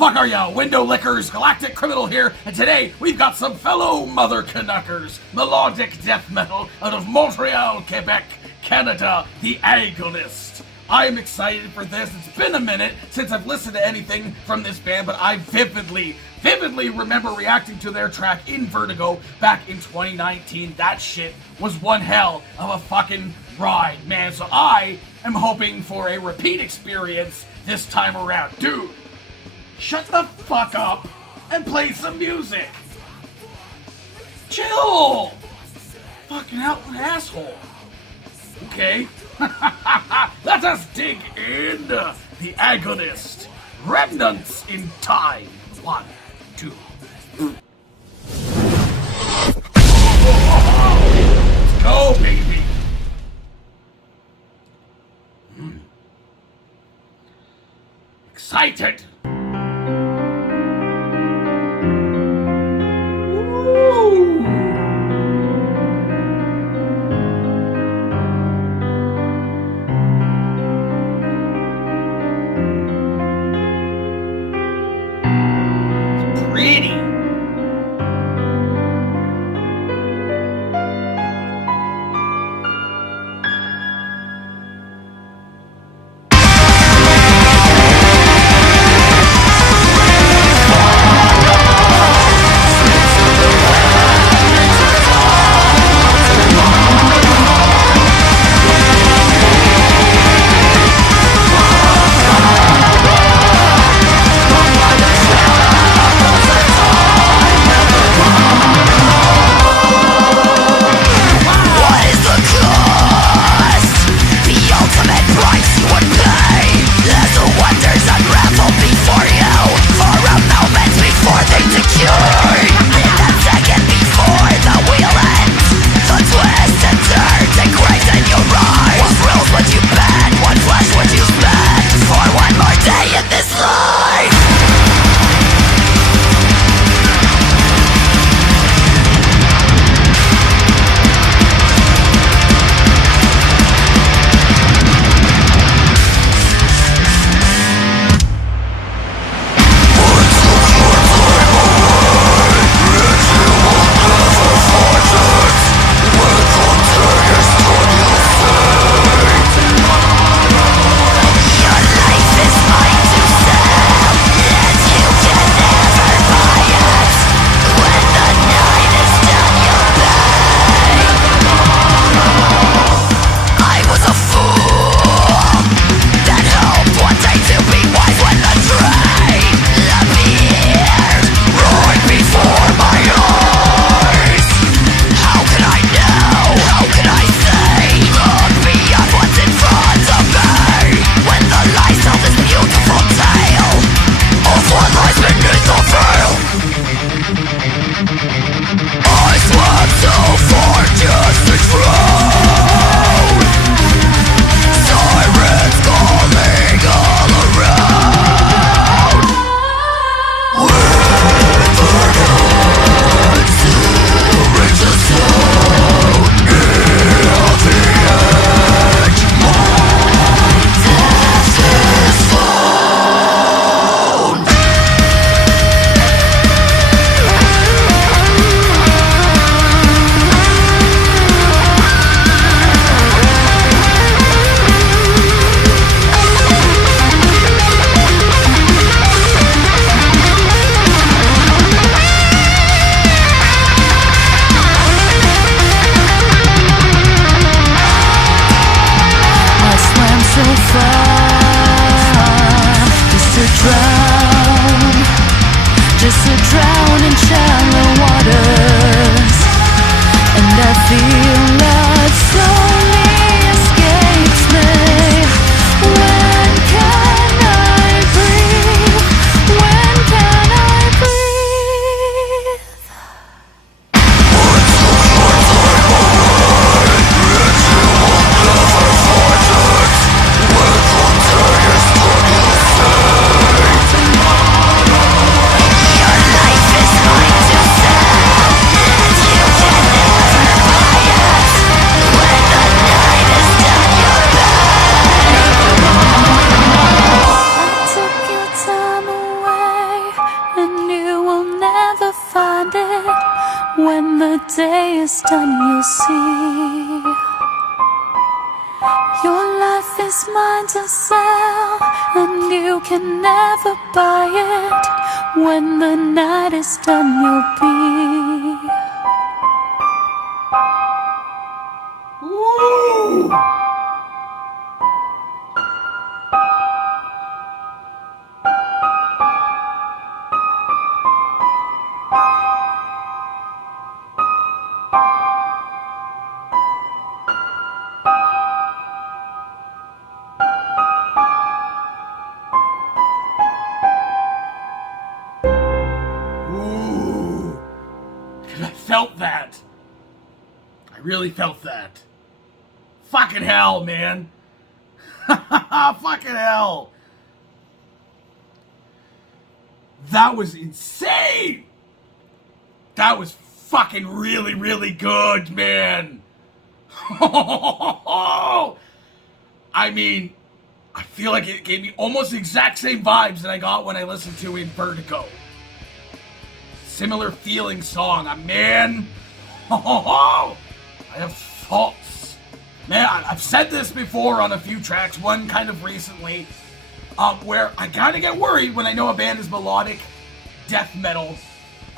fuck are ya? Window lickers, galactic criminal here, and today we've got some fellow mother Canuckers, melodic death metal out of Montreal, Quebec, Canada, the AGONIST. I'm excited for this. It's been a minute since I've listened to anything from this band, but I vividly remember reacting to their track In Vertigo back in 2019. That shit was one hell of a fucking ride, man. So I am hoping for a repeat experience this time around. Dude, shut the fuck up and play some music. Chill. Fucking out an asshole. Okay. Let us dig in. The Agonist. Remnants in time. 1, 2. Let's go, baby. Excited. Pretty. Just to drown in shallow waters, and I feel like slowly escapes me. When can I breathe? When can I breathe? Your life is mine to sell, and you can never buy it. is done, you'll see. Your life is mine to sell, and you can never buy it. When the night is done, you'll be. Woo! I felt that. I really felt that. Fucking hell, man. Fucking hell. That was insane. That was fucking really, really good, man. I mean, I feel like it gave me almost the exact same vibes that I got when I listened to In Vertigo. Similar feeling song, man. I have thoughts. Man, I've said this before on a few tracks, one kind of recently, where I kind of get worried when I know a band is melodic death metal.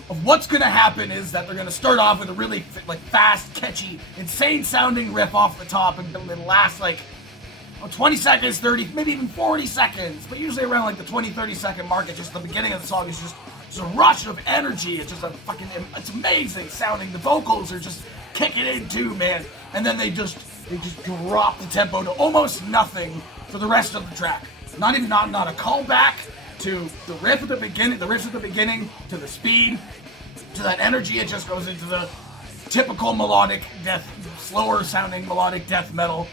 Of what's gonna happen is that they're gonna start off with a really fast, catchy, insane sounding riff off the top, and it'll last 20 seconds, 30, maybe even 40 seconds, but usually around the 20-30 second mark. It's just the beginning of the song is just a rush of energy. It's just it's amazing sounding. The vocals are just kicking in too, man. And then they just drop the tempo to almost nothing for the rest of the track. Not a callback to the riff at the beginning, to the speed, to that energy. It just goes into the typical melodic death, slower sounding melodic death metal.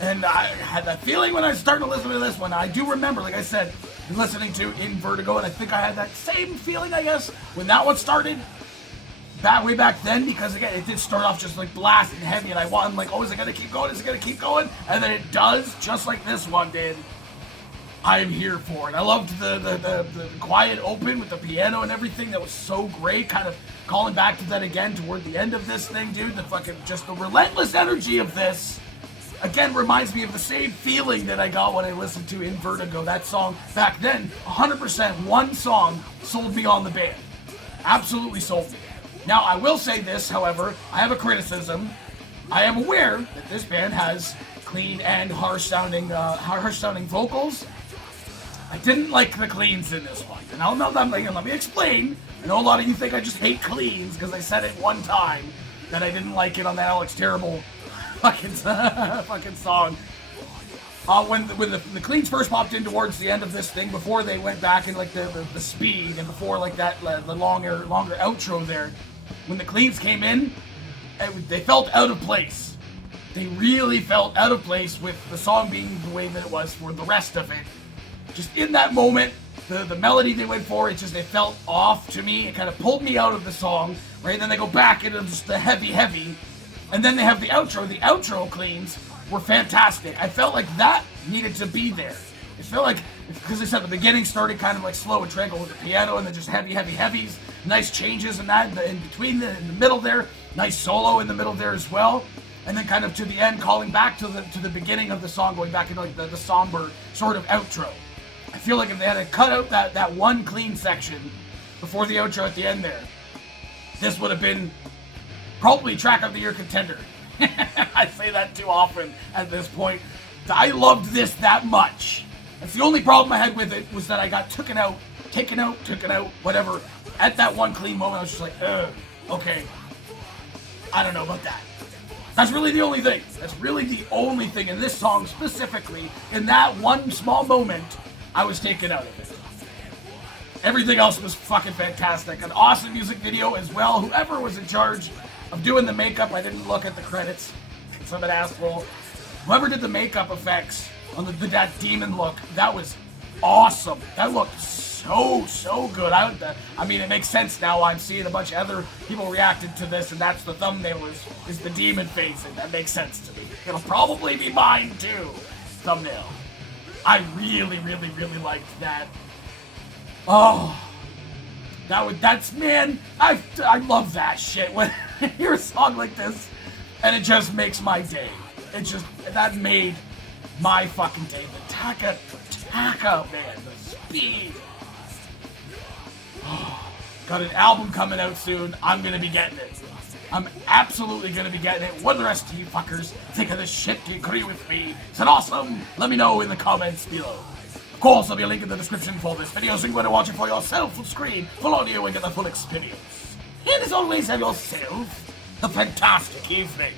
And I had that feeling when I started to listen to this one. I do remember, like I said, listening to In Vertigo, and I think I had that same feeling, I guess, when that one started way back then, because again, it did start off just blasting heavy, and I'm like, oh, is it gonna keep going? Is it gonna keep going? And then it does, just like this one did. I am here for it. I loved the quiet open with the piano and everything. That was so great. Kind of calling back to that again toward the end of this thing, dude. The relentless energy of this. Again, reminds me of the same feeling that I got when I listened to In Vertigo. That song back then, 100%, one song sold me on the band. Absolutely sold me. Now, I will say this, however, I have a criticism. I am aware that this band has clean and harsh-sounding vocals. I didn't like the cleans in this one. And let me explain. I know a lot of you think I just hate cleans because I said it one time that I didn't like it on that Alex Terrible fucking song. When the cleans first popped in towards the end of this thing, before they went back in the speed, and before the longer outro there, when the cleans came in, they felt out of place. They really felt out of place with the song being the way that it was for the rest of it. Just in that moment, the melody they went for, it felt off to me. It kind of pulled me out of the song, right? And then they go back into just the heavy. And then they have the outro. The outro cleans were fantastic. I felt like that needed to be there. It felt like, because they said the beginning started kind of slow and tranquil with the piano, and then just heavies. Nice changes in that, in between, in the middle there. Nice solo in the middle there as well. And then kind of to the end, calling back to the beginning of the song, going back into the somber sort of outro. I feel like if they had cut out that one clean section before the outro at the end there, this would have been probably track of the year contender. I say that too often at this point. I loved this that much. That's the only problem I had with it, was that I got taken out, whatever. At that one clean moment, I was just like, okay. I don't know about that. That's really the only thing. In this song specifically. In that one small moment, I was taken out of it. Everything else was fucking fantastic. An awesome music video as well. Whoever was in charge of doing the makeup, I didn't look at the credits. I'm an asshole. Whoever did the makeup effects on that demon look, that was awesome. That looked so good. I mean, it makes sense now. I'm seeing a bunch of other people reacted to this, and that's the thumbnail is the demon face, and that makes sense to me. It'll probably be mine too. Thumbnail. I really liked that. Oh, That's man, I love that shit when I hear a song like this, and it just makes my day. That made my fucking day. The Taka, man, the speed. Got an album coming out soon. I'm gonna be getting it. I'm absolutely gonna be getting it. What do the rest of you fuckers think of this shit? Do you agree with me? Is it awesome? Let me know in the comments below. Of course, there'll be a link in the description for this video so you can go and watch it for yourself full screen, full audio, and get the full experience. And as always, have yourself a fantastic evening.